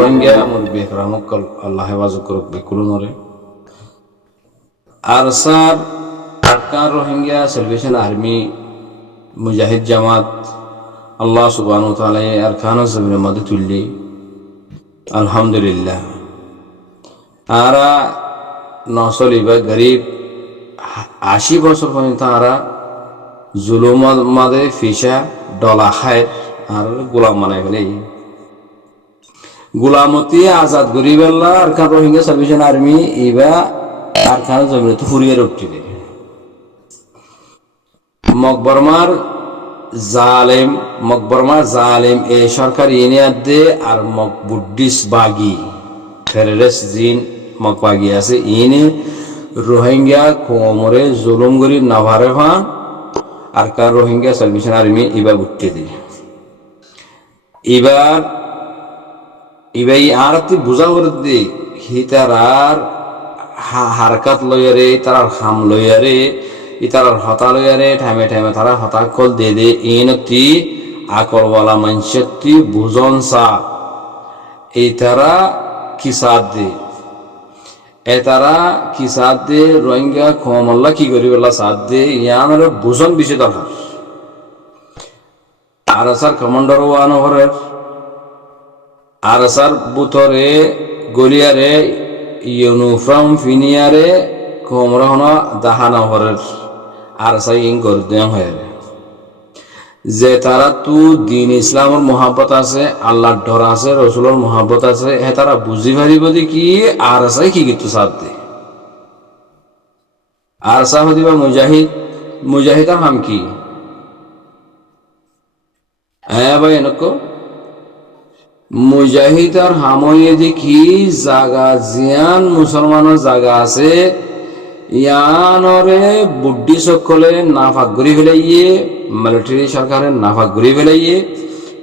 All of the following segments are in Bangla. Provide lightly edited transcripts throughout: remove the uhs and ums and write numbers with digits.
রোহিঙ্গা মুরব্বী রামকল আল্লাহ হেফাজত করুক বেকুলনরে আরসার আরকান রোহিঙ্গা সালভেশন আর্মি মুজাহিদ জামাত আল্লাহ সুবহানাহু ওয়া তাআলা আরকানের জমিনের মধ্যে তুললি আলহামদুলিল্লাহ। আরা নসলিবা গরিব 80 বছর পর্যন্ত আরা জুলুম মাদে ফিসা ডলা খায় আর গোলাম বানাই ফেলে গোলামতি Azad গরিবেল্লা Arkan Rohingya Salvation army ইবা আরকানের জমিনে তো ফুরিয়ে উঠতে দেয় মকবরমার জালেম এ সরকার ইনিয়াত দে আর মক বুদ্ধিস বাগি টেররিস্ট জিন মক বাগি আছে ইনি রোহিঙ্গা কোমরে জুলুম গরি নাভারে হন আর কার রোহিঙ্গা সালভেশন আর্মি এবার উঠতে দে এবার আরতি বুঝা করে দে হিতার হারকাত লয়ারে তার হাম লয়ারে ইতার হতা লয়ারে ঠামে ঠামে তারা হতা কল দে দে ইনতি আকলওয়ালা মানসতি বুজন সা এই তারা কিসাদ দে এতারা কিসাদ দে রোহিঙ্গা কমল্লা কি করিবেলা সাদ দে ইয়ানরে বুজন বেশি দরকার আরসার কমান্ডার ওয়ান ওভারের আরসার বুতরে গলিয়ারে ইউনিফর্ম ফিনিয়ারে কমরহনা দাহানা ওভারের আরসাই ইং গরদেন হয় যে তারা তু দিন ইসলামের মহাব্বত আছে আল্লাহর ডর আছে রসুলের মহাব্বত আছে হে তারা বুঝি পারিব যে কি আরসাই কি কিন্তু সাথ দে আরসা হদিবা মুজাহিদার হাম কি হ্যাঁ ভাই এনেকো মুজাহিদার হাময়ে দেখি জাগা জিয়ান মুসলমানের জাগা আছে ইয়ানরে বুদ্ধি সকলে নাফাক ঘুরি ফেলাইয়ে মিলিটারি সরকারের নাফাক ঘুরি ফেলাইয়ে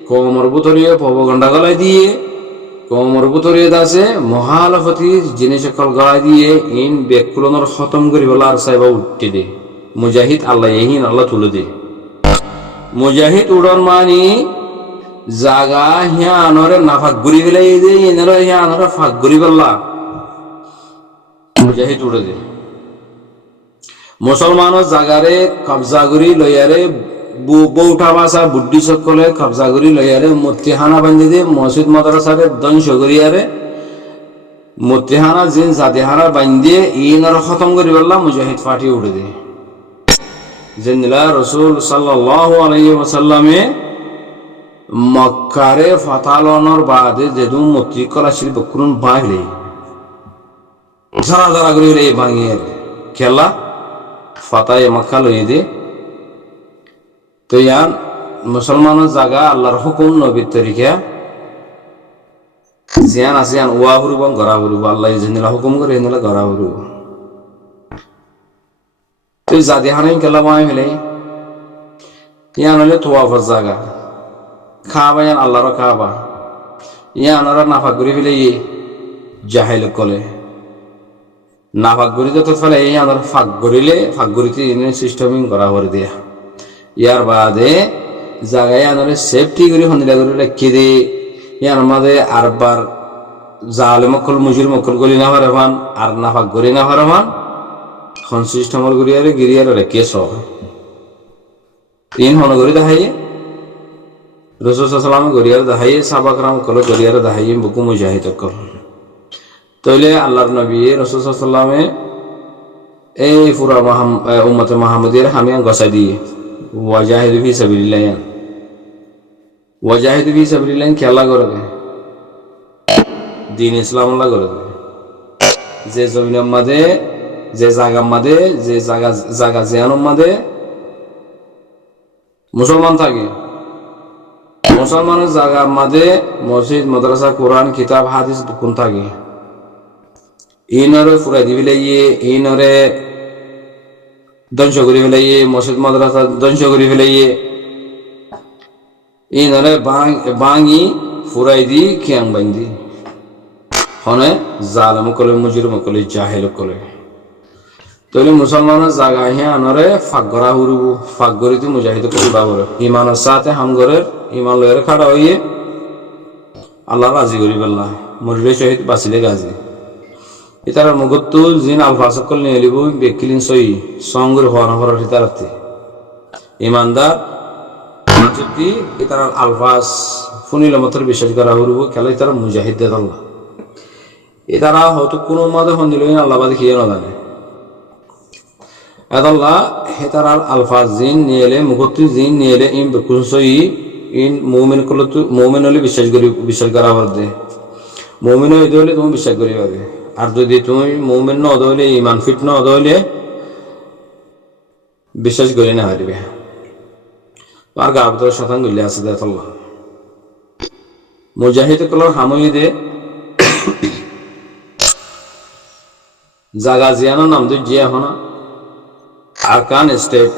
কমর বুতরিয়ে প্রপাগান্ডা গলাই দিয়ে কমর বুতরিয়ে আছে মহালফতি জিনিস সকল গলাই দিয়ে ইন বেকুলনের খতম করি বলা আর সাহেবা উঠতে দে মুজাহিদ আল্লাহ ইহিন আল্লাহ তুলে দে মুজাহিদ উড়ন মানি জাগা হিয়ানরে নাফাক ঘুরি ফেলাই দে ইনারা হিয়ানরে ফাঁক ঘুরি বললা মুজাহিদ উড়ে দে মুসলমানের জাগারে কবজা করি লইয়ারে বউঠা বাসা বুদ্ধি সকলে কবজা করি লইয়ারে মূর্তিহানা বান্ধি দিয়ে মসজিদ মাদ্রাসারে ধ্বংস করিয়ারে মূর্তিহানা জিন জাতিহানা বান্ধিয়ে ইনার খতম করি বললাম মুজাহিদ ফাটিয়ে উঠে দে জেনিলা রসুল সাল্লাল্লাহু আলাইহি ওয়াসাল্লামে মক্কারে ফাতালনের বাদে যেদু মূর্তি করা ছিল বকুন বাহিরে যারা যারা করি ভাঙিয়ে খেলা ফাতায় মক্কা লই দে তো ইয়ান মুসলমানের জায়গা আল্লাহর হুকুম নবীর তরিকা জিয়ান আছে ইয়ান ওয়া হুরুব গরা হুরুব আল্লাহ জিনিলা হুকুম করে এনিলা গরা হুরুব তো জাদি হানাই কেলা মাই ফেলে ইয়ান হলে তোয়াফার জায়গা খাবা ইয়ান আল্লাহর খাবা ইয়ান ওরা নাফাক করে ফেলে জাহেল কলে নাফাক গড়িতে তো ফেলে এই আমার ফাঁক গড়িলে ফাঁক গড়িতে সিস্টেমিং করা করে দিয়া ইয়ার বাদে জায়গায় আনারে সেফটি করে হন্দিলা করে রেখে দে ইয়ার মাঝে আরবার জালে মকল মুজির মকল গলি না হারমান আর নাফাক গড়ি না হারমান খন সিস্টেমর গড়িয়ারে গিরিয়ারে রেখে সব তিন হন গড়ি দেখাইয়ে রসুল সাল্লাম গড়িয়ারে দেখাইয়ে সাবাকরাম কল গড়িয়ারে দেখাইয়ে বুকু মুজাহিদ কল তইলে আল্লাহর নবী রাসূল সাল্লাল্লাহু আলাইহি ওয়াসাল্লামে এই পুরা উম্মতে মুহাম্মাদির হামিয়ান গসাই দিয়ে ওয়াজাহিদু ফি সাবিলিল্লাহ খেলা করবে দিন ইসলাম আল্লাহ করবে যে জমিনের মাঝে যে জায়গার মাঝে যে জায়গা জিয়ানোর মাঝে মুসলমান থাকে মুসলমানের জায়গার মাঝে মসজিদ মাদ্রাসা কোরআন কিতাব হাদিস কোন থাকে ইনরে ফুরাই দি ফেলাইয়ে ইনরে ধ্বংস করে ফেলাইয়ে মসজিদ মাদ্রাসা ধ্বংস করে ফেলাইয়ে ইনরে বাঙি ফুরাই দি খিয়াং বান্ধি হনে জালেম কলে মুজির মকলে জাহেল কলে তইলে মুসলমানের জায়গা হিয়া আনরে ফাঁক গড়া হুরুব ফাঁক গড়িতে মুজাহিদ করিবা বলে ইমানের সাথে হামগরের ইমান লয়ের খাড়া হইয়ে আল্লাহ রাজি করি পেল্লা মরিলে শহীদ বাঁচিলে গাজী ইতার মুগত্তু জিন আলফা সকল নিয়ে লিব বেকিলিন সই সঙ্গের হওয়া হওয়ার ইতারাতে ইমানদার যদি ইতার আলফাস ফুনিল মতের বিশ্বাস করা হইব খেলা ইতার মুজাহিদ দে আল্লাহ ইতারা হয়তো কোনো মাদে হন্দিল আল্লাহ বাদে খেয়ে না জানে এদাল্লাহ হেতার আলফা জিন নিয়ে এলে মুগত্তু জিন নিয়ে এলে ইম বেকুন সই ইন মৌমিন করলে মৌমিন হলে বিশ্বাস করা হওয়ার দে মৌমিন হইলে তুমি বিশ্বাস করি পাবে আর যদি তুমি মৌমিন না হইলে ইমান ফিট না হইলে বিশ্বাস করি না হারিবে আর গা ভিতরে শতাং গলে আছে দেখাল্লাহ মুজাহিদ কলর হামুইদে জাগা জিয়ানো নাম দুই জিয়া হনা আরকান স্টেট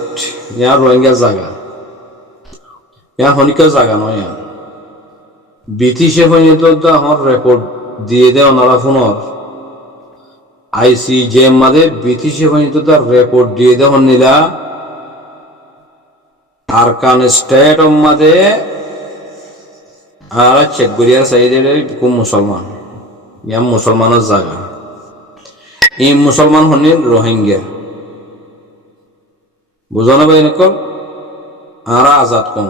ইয়া রোহিঙ্গা জাগা ইয়া হনিকা জাগা নয় ইয়া ব্রিটিশে হইতো তো আমার রেকর্ড দিয়ে দে ওনারা ফোনর আইসিজে মাদে ব্রিটিশে হইতো তার রেকর্ড দিয়ে দে হনিলা আরকান স্টেট মাদে আর চেক করিয়া সাইডে কোন মুসলমান ইয়া মুসলমানের জায়গা এই মুসলমান হনি রোহিঙ্গা বুঝানো ভাই নকল আরা আজাদ কম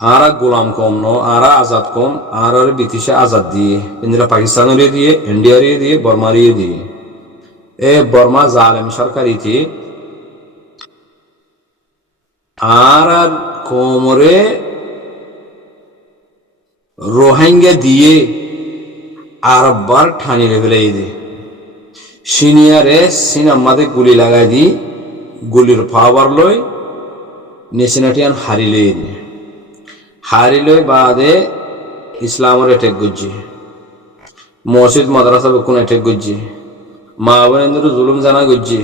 আরা গোলাম কম ন আরা আজাদ কম আর ব্রিটিশে আজাদ দিয়ে ইন্দিরা পাকিস্তানের দিয়ে ইন্ডিয়ার দিয়ে বর্মার দিয়ে এ বর্মা জালেম সরকার ইতি আর কোমরে রোহিঙ্গা দিয়ে আরবার ঠানি রেখে দে সিনিয়রে সিনামাদে গুলি লাগাই দি গুলির পাওয়ার লই নেশনাটিয়ান হারিলই বাদে ইসলামের অ্যাটেক করছি মসজিদ মাদ্রাসা বেকুন অ্যাটেক করছি মা বোনেদের জুলুম জানা করছি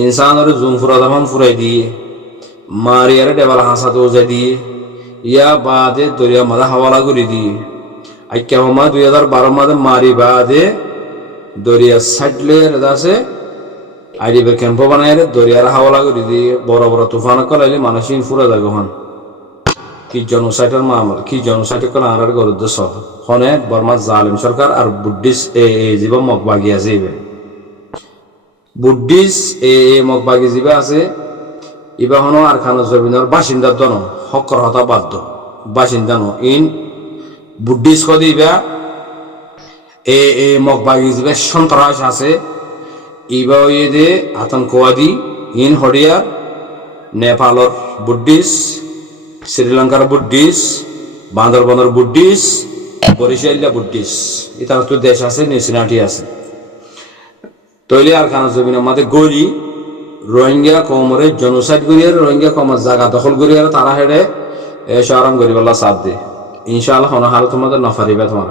ইনসানের জুম ফুরা দাম ফুরাই দিয়ে মারিয়ারে ডেবাল হাসাতে ওজাই দিয়ে ইয়া বাদে দরিয়া মাদা হাওয়ালা করে দিয়ে আইকা হমা 2012 মাদে মারি বাদে দরিয়া সাইডলে আছে আইডিবে ক্যাম্প বানায় দরিয়ার হাওয়ালা করে দিয়ে বড় বড় তুফান কলাইলে মানুষই ফুরা যাবে হন কি জনসাইটের মামলা কি জনসাইট করে আর উদ্দেশ্য হনে বর্মা জালিম সরকার আর বুদ্ধিস্ট জীব মগবাগি আছে বুদ্ধিস্ট মগবাগি জীবে আছে ইবা হনো আর খান জমিনের বাসিন্দা জন হকর হতা বাধ্য বাসিন্দা ন ইন বুদ্ধিস্ট কদি ইবা মগবাগি জীবে সন্ত্রাস আছে ইবা ইয়ে আতঙ্কবাদী ইন হরিয়ার নেপালর বুদ্ধিস্ট শ্রীলঙ্কার বুদ্ধিস্ট বান্দরবনের বুদ্ধিস্ট বরিশালিয়া বুদ্ধিস্ট ইতার তো দেশ আছে নেশনাটি আছে তৈলি আর খানা জমিনের মাঝে গলি রোহিঙ্গা কমরে জনসাইড করিয়ার রোহিঙ্গা কমার জায়গা দখল করিয়ার তারা হেডে এসে আরাম করিবাল্লা সাথ দে ইনশাআল্লাহ হন হাল তোমাদের নফারিবে তোমার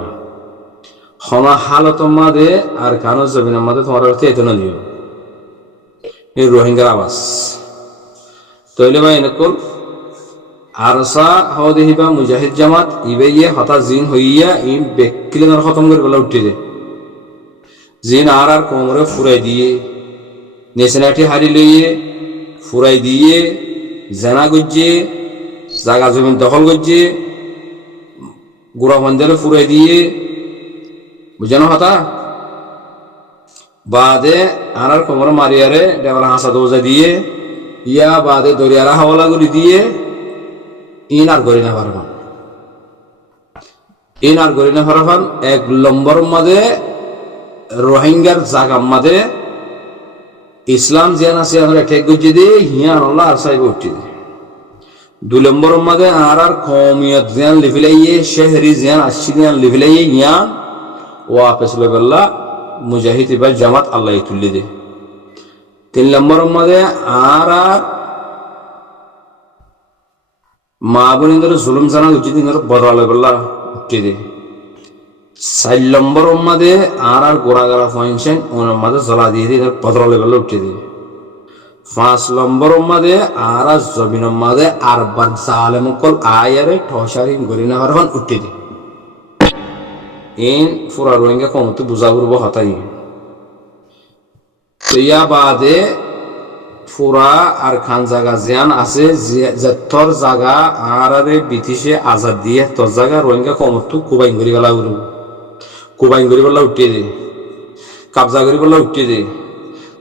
হন হাল তোমাদের আর খানা জমিনের মাঝে তোমার অর্থে এত না দিও এই রোহিঙ্গার আবাস তৈলি ভাই এনেকল আরসা হাও দেহিবা মুজাহিদ জামাত ইবে ইয়ে হতা জিন হইয়া ইম বেকিলের খতম করে বলা উঠে দে জিন আর কোমরে ফুরাই দিয়ে নেশনাটি হারি লইয়ে ফুরাই দিয়ে জেনা গজ্জে জাগা জমিন দখল গজ্জে গুড়া মন্দিরে ফুরাই দিয়ে বুঝানো হতা বাদে আর কোমরে মারিয়ারে ডেবলা হাসা দোজা দিয়ে ইয়া বাদে দরিয়ারা হাওয়ালা গুলি দিয়ে ইন আর গরি না পারবান ইন আর গরি না পারবান এক নম্বর মাদে রোহিঙ্গার জাগা মাদে ইসলাম জিয়ান আছে আমরা ঠেক গুজি দে হিয়ান আল্লাহ আর সাইব উঠি দে 2 নম্বর মাদে আর কওমিয়ত জিয়ান লিভিলাইয়ে শহরি জিয়ান আশিয়ান লিভিলাইয়ে হিয়ান ওয়াপস লবেল্লা মুজাহিদ বা জামাত আল্লাহ তুলি দে 3 নম্বর মাদে আর মা বোনদের জুলুম জানা উচিত বদলালে বললা উঠে দে 4 নম্বর মাদে আর গোড়াগাড়া ফাইনছেন ওর মাদে জ্বলা দিয়ে দিয়ে বদলালে বললা উঠে দে 5 নম্বর মাদে আর জমিন মাদে আর বাদ জালেম কল আয়ারে ঠসারিন গরিনা হরহন উঠে দে ইন ফুরা রোহিঙ্গা কম তো বুঝা করব হতাই তো ইয়া বাদে 6 নম্বর মাদে আর কোমরে ফুরাই দিয়ে নেশনাটি হারি লইয়ে ফুরাই দিয়ে জাগা জমিন দখল গজ্জে ফুরা আর খান জায়গা জিয়ান আছে তোর জায়গা আর ব্রিটিশে আজাদ দিয়ে তোর জায়গা রোহিঙ্গা কমতো কুবাইন করি বেলা উঠব, কুবাইন করি বেলা উঠিয়ে দে, কাবজা করি বেলা উঠিয়ে দে,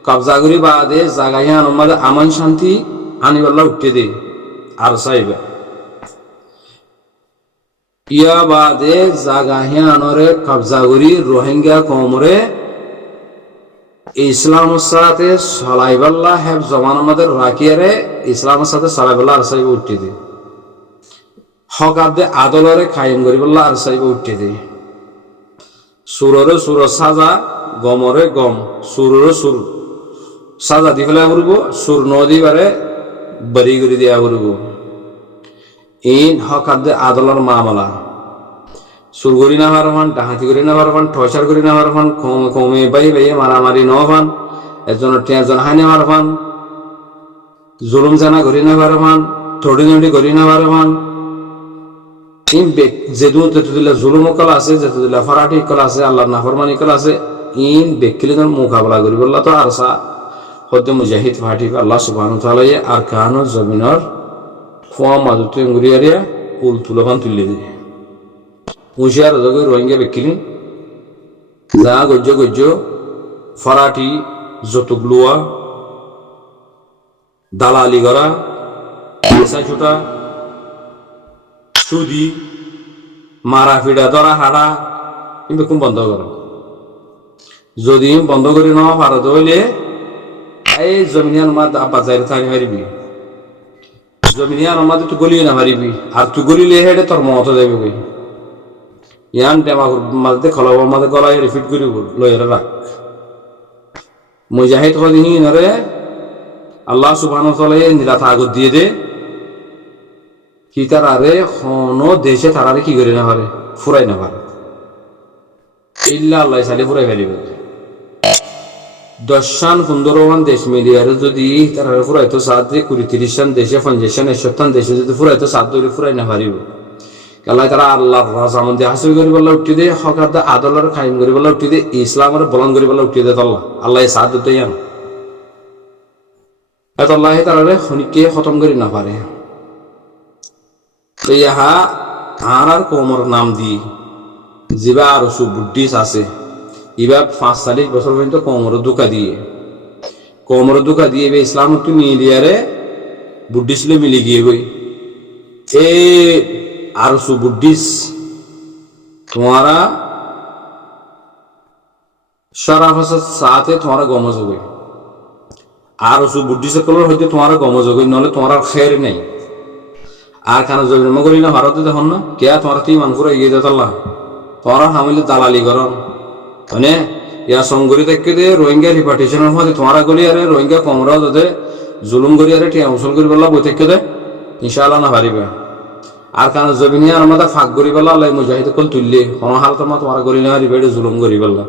কাবজা করি বাদে জায়গা হিয়ান আমাদের আমান শান্তি আনি বেলা উঠিয়ে দে আর চাইবা ইয়া বাদে জায়গা হিয়ানরে কাবজা করি রোহিঙ্গা কমরে ইসলামের সাথে সালাইবাল্লাহ হেব জমান আমাদের রাখিয়ারে ইসলামের সাথে সালাইবাল্লাহ আর সাইব উঠিয়ে দে, হকাবদে আদলরে কায়েম করিবাল্লাহ আর সাইব উঠিয়ে দে, সুররে সুর সাজা গমরে গম সুররে সুর সাজা দি ফেলা করব, সুর নদী বারে বাড়ি করে দিয়া করব। ইন হকাবদে আদলর মামলা সুর করি না পারবান, ডাহাতি করি না পারবান, ঠসার করি না পারবান, কমে কমে বাই বাই মারামারি নবান, একজনের টেঁজন হাইনে পারবান, জুলুম জানা করি না পারবান, থড়ি নড়ি করি না পারবান। ইন যেদু তেতুদিল্লা জুলুম কলা আছে, যেতুদিল্লা ফরাটি কলা আছে, আল্লাহ নাফরমানি কলা আছে, ইন বেকিলিদের মোকাবেলা করি বললা তো আর সা হতে মুজাহিদ ফাটি আল্লাহ সুবহানাহু ওয়া তাআলা আর কানো জমিনের খোয়া মাদুতে গুরিয়ারিয়া উল তুলবান তুলে দিয়ে হুঁশিয়ার জগৈ রোহিঙ্গা বেকিলি যা গজ্য গজ্য ফরাটি যতুক লুয়া দালালি করা পেশা ছুটা সুদি মারা ফিডা ধরা হাড়া কিন্তু খুব বন্ধ করো। যদি বন্ধ করি নেওয়া ভারত হইলে এই জমিনিয়ান মাদ বাজারে থাকি মারিবি, জমিনিয়ান মাদে তুই গলিয়ে না মারিবি, আর তুই গলিলে হেঁটে তোর মত দেবে কই ইয়ান টেমা মাঝে খলাব মাঝে গলায় রিফিট করি লইরে রাখ। মুজাহিদ হদিহি নরে আল্লাহ সুবহানাহু ওয়া তাআলা নিরাতা আগত দিয়ে দে কি তার আরে কোনো দেশে তারারে কি করে না পারে ফুরাই না পারে ইল্লা আল্লাহ সালে ফুরাই ফেলিবে। 10-15 দেশ মিলিয়ারে যদি তারারে ফুরাইতো 7-30 দেশে 50-60 দেশে যদি ফুরাইতো 7 ধরে ফুরাই না পারিব। আল্লাহ তারা আল্লাহর রাজামন্দি হাসিল করি বললা উঠি দে, হকারদা আদলের কায়েম করি বললা উঠি দে, ইসলামের বলন করি বললা উঠি দে। আল্লাহ আল্লাহ সাথ দিতে ইয়ান এত আল্লাহ তারারে খনিকে খতম করি না পারে। তো ইহা আর কোমর নাম দি যিবা আর বুদ্ধিস আছে ইবা 45 বছর পর্যন্ত কোমর দুকা দিয়ে ইসলাম একটু মিলিয়ারে বুদ্ধিসলে মিলি গিয়ে গই এ আর বুদ্ধিস তোমারা শরাফাসাত সাথে তোমারা গমজ হবে আর বুদ্ধিস কলর হইতে তোমারা গমজ হবে, নহলে তোমার খের নেই। আর কেন জমিন করি না ভারতে দেখুন না কে তোমার তুই মানুষ এগিয়ে যেত আল্লাহ তোমার হামিলে দালালি করন মানে ইয়া সংগরি দেখে দে রোহিঙ্গা রিপার্টিশনের মধ্যে তোমারা গলি আরে রোহিঙ্গা কমরাও যাতে জুলুম করি আরে টিয়া মুসল করি বললা বই থেকে দে ইনশাআল্লাহ না পারিবে। আর কেন জমিনিয়া আমাদের ফাঁক করি বললা আল্লাহ মুজাহিদ কল তুললে কোনো হাল তোমার গলি না হারিবে জুলুম করি বললা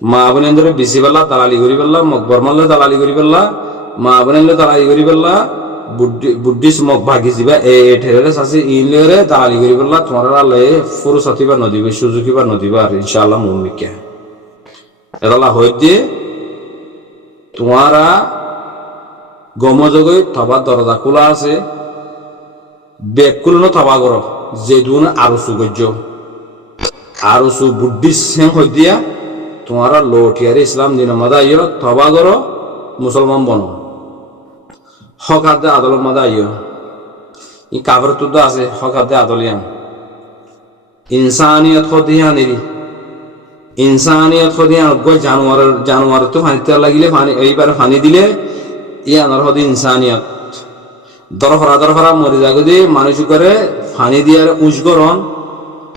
মা বোনেন্দ্রে বেশি বললা দালালি করি বললা মকবর মারলে দালালি করি বললা মা বোনেন্দ্রে দালালি করি বললা বুদ্ধিস মগ ভাগি যাবা এ ঠেরে আছে ইনলেরে দালালি করি বললা তোমার আল্লাহ ফুরসতি বা নদীবে সুযোগী বা নদীবা আর ইনশাআল্লাহ মুমিকা এদাল্লাহ হইতে তোমারা গমজগই থবা দরজা খোলা আছে বেগ খুলনো থবা করো যে দুন আরো সুগজ্য আরো সু বুদ্ধিস হই দিয়া তোমারা লোটিয়ারে ইসলাম দিন মাদা ইয়ে থবা করো মুসলমান বনো হকাতে আদল মাদা ইয়ে ই কাবর তুদ আছে হকাতে আদলিয়ান ইনসানিয়ত খদিয়ানিরি ইনসানিয়ত খদিয়ান গো জানোয়ার তো পানিতে লাগিলে পানি এইবারে পানি দিলে ইয়ানোর হদি ইনসানিয়ত দরফরা মরে যাগদি মানুষ করে পানি দিয়ার উজগরণ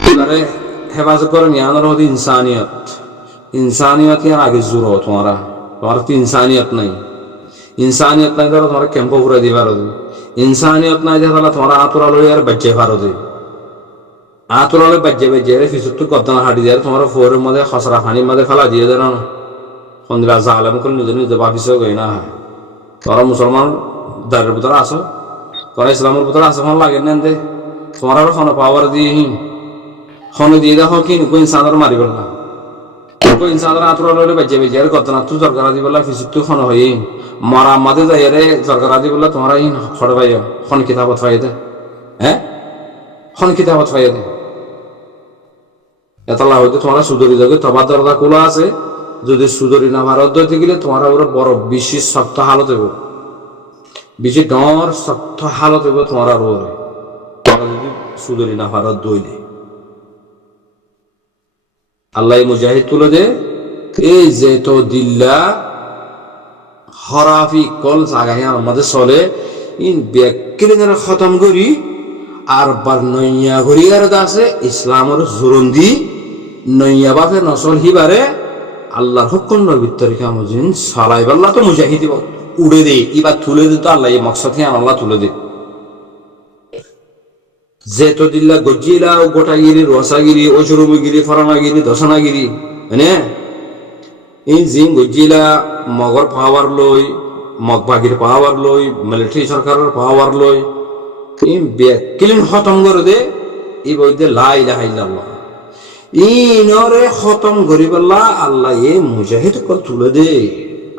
এবারে হেফাজত করেন ইয়ানোর হদি ইনসানিয়ত ইয়ার আগে জোর তোমার তো ইনসানিয়ত নাই ইনসানিয়ত নাই ধরো তোমার ক্যাম্প ঘুরে দিয়ে পারো ইনসানিয়ত নাই দেখা তোমার আতুরা লই আর বাচ্চা পারো দে আতুরা লই বাচ্চা রে ফিসুত গদ্দানা হাঁটি দিয়ে তোমার ফোরের মধ্যে খসরা পানির মধ্যে ফেলা দিয়ে দেন সন্দিরা জালেম করে নিজে বাফিস গই না তোরা মুসলমান দারের ভিতরে আসো তোরা ইসলামের ভিতরে আসো ফোন লাগে নেন দে তোমার আরো খন পাওয়ার দিয়ে খন দিয়ে দেখো কি ইনসানের মারিব না কো ইনসান আতরা লইলে বাজে বাজে আর কত না তু সরকার দি বলা ফিসু তু খন হই মারা মাদে যাইরে সরকার দি বলা তোমরা ইন খড় ভাই খন কিতাবত ফাইদা হ্যাঁ খন কিতাবত ফাইদা এতলা হইতে তোমরা সুদরি যাবে তবা দরদা কোলা আছে যদি সুদরি না ভারত দইতে গেলে তোমরা ওরা বড় বেশি শক্ত হালত হইব বেশি ডর শক্ত হালত হইব তোমরা রোরে তোমরা যদি সুদরি না ভারত দইলে আল্লাহ মুজাহিদ তুলে দে এই যে তো দিল্লা হরাফি কল জাগায় আমাদের চলে ইন ব্যাকিলের খতম করি আর বার নইয়া ঘুরি আর আছে ইসলামের জুরন্দি নইয়া বাপে নসল হিবারে আল্লাহর হুকুম ভিতরে কামজিন সালাই আল্লাহ তো মুজাহিদ উড়ে দে এবার তুলে দিত আল্লাহ এই মকসদ আল্লাহ তুলে দে যেত দিল্লা গজিলা ও গোটাগিরি রসাগিরি ওচরুমগিরি ফরানাগিরি দশনাগিরি হ্যাঁ এই জিং গজিলা মগর পাওয়ার লই মগবাগির পাওয়ার লই মিলিটারি সরকারের পাওয়ার লই এই ব্যাকিলিন খতম করে দে এই বইতে লা ইলাহা ইল্লাল্লাহ ইনরে খতম করিবাল্লাহ আল্লাহ এ মুজাহিদ কল তুলে দে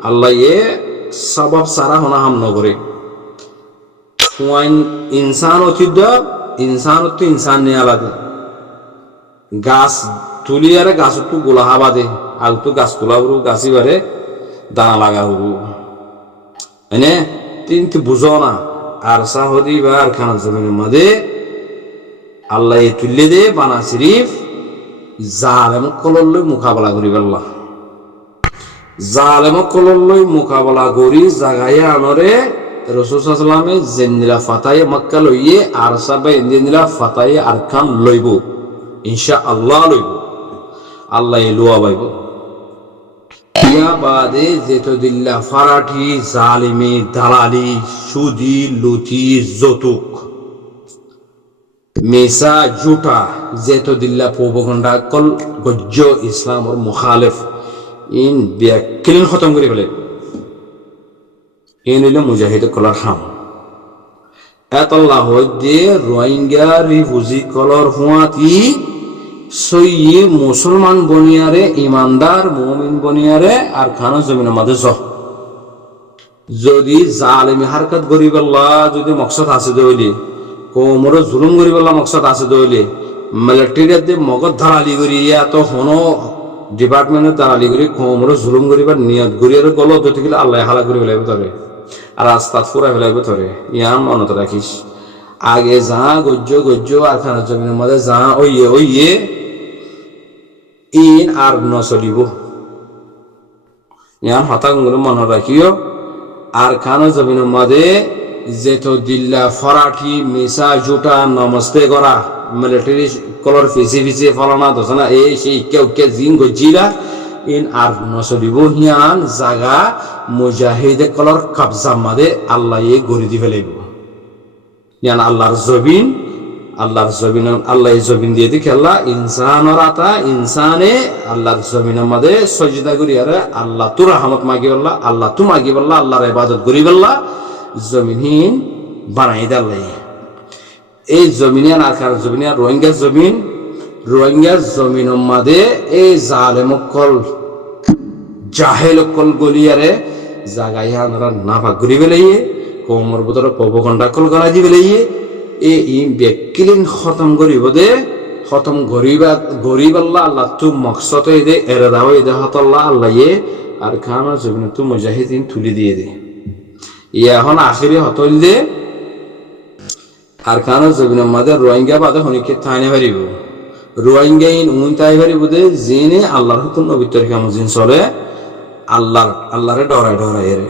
আল্লাহ এ সবাব সারা হনা হাম নগরে ইনসান অতিদ্য ইনসান তো ইনসান নিয়ে আলাদা গাছ তুলি আরে গাছ তো গোলা হাবা দে আর তো গাছ তোলা হরু গাছি বারে দানা লাগা হরু এনে কিন্তু বুঝো না আর সাহদি বা আর খানা জমিনের মধ্যে আল্লাহ তুললে দে বানা শরীফ জালেম কলল্লই মোকাবেলা করি বললা জালেম কলল্লই মোকাবেলা করি জাগাইয়া আনরে রসুল সাল্লামে জেন্দিলা ফাতায়ে মক্কা লইয়ে আর সাবে জেন্দিলা ফাতায়ে আরকান লইব ইনশাআল্লাহ লইব আল্লাহ লুয়া বাইব ইয়া বাদে যেত দিল্লা ফারাঠি জালিমি দালালি সুদি লুচি যৌতুক মেসা জুটা যেত দিল্লা প্রোপাগান্ডা কল গজ্জ ইসলামর মুখালিফ ইন ব্যাকিলিন খতম করে ফেলে এই নিল মুজাহিদ কলার হাম এতল্লাহ হইতে রোহিঙ্গা রিফুজি কলর হুয়াতি সইয়ে মুসলমান বনিয়ারে ইমানদার মুমিন বনিয়ারে আর খানো জমিনের মাঝে যদি জালেমি হারকাত গরিবাল্লাহ যদি মকসদ আছে দইলে কোমর জুলুম গরিবাল্লাহ মকসদ আছে দইলে মিলিটারিতে মগজ ধারালি করি এত হনো ডিপার্টমেন্টের দালালি করি কোমর জুলুম করিবার নিয়ত করিয়ার গল ধরতে গেলে আল্লাহ হালা করে ফেলাইবে ধরে আর রাস্তা ফুরা ফেলাইবে ধরে ইয়াম মনত রাখিস আগে যা গজ্জ গজ্জ আর খানা জমিনের মধ্যে যা ওইয়ে ইন আর নচলিব ইয়ান হতাগুলো মনে রাখিও আর খানা জমিনের মধ্যে যেত দিল্লা ফরাঠি মিসা জুটা নমস্তে করা মিলিটারি কলর ফিসি ফিসি ফলানা দোসনা এই সেই কেউ কে জিং গজিলা ইন আর নচলিব হিয়ান জাগা মুজাহিদে কলর কবজা মাদে আল্লাহ এ গড়ি দি ফেলাইব ইয়ান আল্লাহর জবিন আল্লাহ জবিন দিয়ে দি খেলা ইনসানর আতা ইনসানে আল্লাহর জমিনের মাদে সজদা করি আর আল্লাহ তুর রহমত মাগি বললা আল্লাহ তু মাগি বললা আল্লাহর ইবাদত করি বললা জমিনহীন বানাই দে আল্লাহ এই জমিনিয়ান আকার জমিনিয়ান রোহিঙ্গা জমিনের মাদে এই জালেমকল জাহেলকল গলিয়ারে জাগাইয়া আমরা নাফা ঘুরি বেলাইয়ে কোমর ভিতরে প্রোপাগান্ডা কল গলা দি বেলাইয়ে এই ব্যাকিলিন খতম করিব দে খতম গরিবাল্লাহ আল্লাহ তু মকসদ দে এরে দাও দে হতাল্লাহ আল্লাহ আর খানা জমিন তু মুজাহিদিন তুলি দিয়ে দে এখন আখিরি হতল দে আর খানা জমিনের মাঝে রোহিঙ্গা বাদে হনিকে থাইনে পারিব রোহিঙ্গা ইন তাই পারিব দে জেনে আল্লাহর হুকুম নবীর তরিকা মুজিন চলে আল্লাহরে ডরাই রে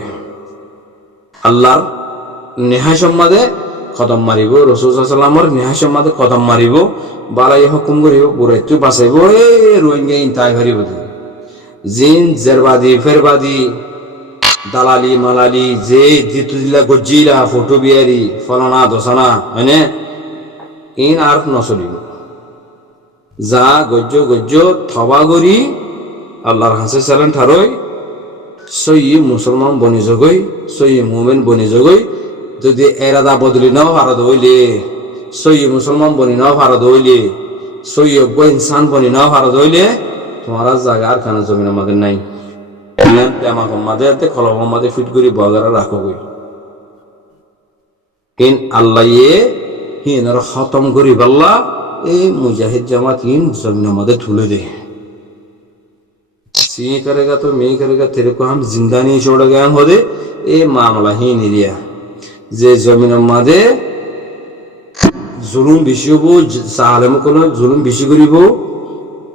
আল্লাহর নেহাই সম্মাদে কদম মারিব রাসূল সাল্লাল্লাহু আলাইহি ওয়াসাল্লামর নেহাই সম্মাদে কদম মারিব বালাই হুকুম করিব বুড়াইতু বাঁচাইব এ রোহিঙ্গা ইন তাই পারিব দে জিন জেরবাদি ফেরবাদি দালালি মালালি যে দিতুল্লা গজিলা ফটো বিয়ারি ফলানা দোসানা হয়নে ইন আর নচলিব যা গজ্জ থবা করি আল্লাহর হাসে চালেন ঠারই সই মুসলমান বনি জগই সই মুমেন বনি জগই যদি এরাদা বদলি নাও ভারত হইলে সই মুসলমান বনি নাও ভারত হইলে সই ইনসান বনি নাও ভারত হইলে তোমার জায়গা আর খানা জমিন আমাদের নাই আমাকে মাদের কলম আমাদের ফিট করি বগারা রাখো গই কিন আল্লাহ হিনার খতম করি বললা এই মুজাহিদ জামাত হিন জমিন আমাদের তুলে দে सी करेगा तो मैं करेगा तेरे को हम जिंदा नहीं छोड़ेगा हो दे ए मामला ही नहीं दिया যে জমিন মাদে জুলুম বেশি হব জালেম কোনো জুলুম বেশি করিব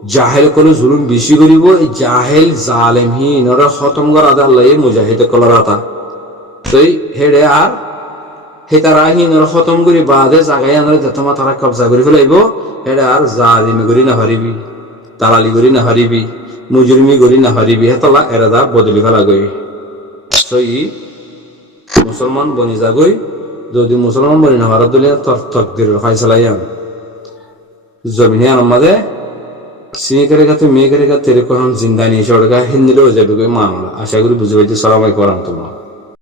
জাহেল কোনো জুলুম বেশি করিব এই জাহেল জালেম হি নরা খতম করা আল্লাহ মুজাহিদ কলার আতা তই হেডে আর হেতারা হি নরা খতম করি বাদে জাগায় আনরে দতমা তারা কবজা করি ফেলাইব হেডে আর জালিমি করি না হারিবি তালালি করি না হারিবি মুজরিমি করি না হারিবি হেতলা এরাদা বদলি ফেলা গই সই মুসলমান বনি যাগই যদি মুসলমান বনি না ভারত দলিয়া তকদির ফাইসলাইয়া জমিনে আমাদের সিনে করেगा तो मैं करेगा तेरे को हम जिंदा नहीं छोड़ेगा हिंदी लो जब कोई मामला आशा करी बुझे सालाम अलैकुम।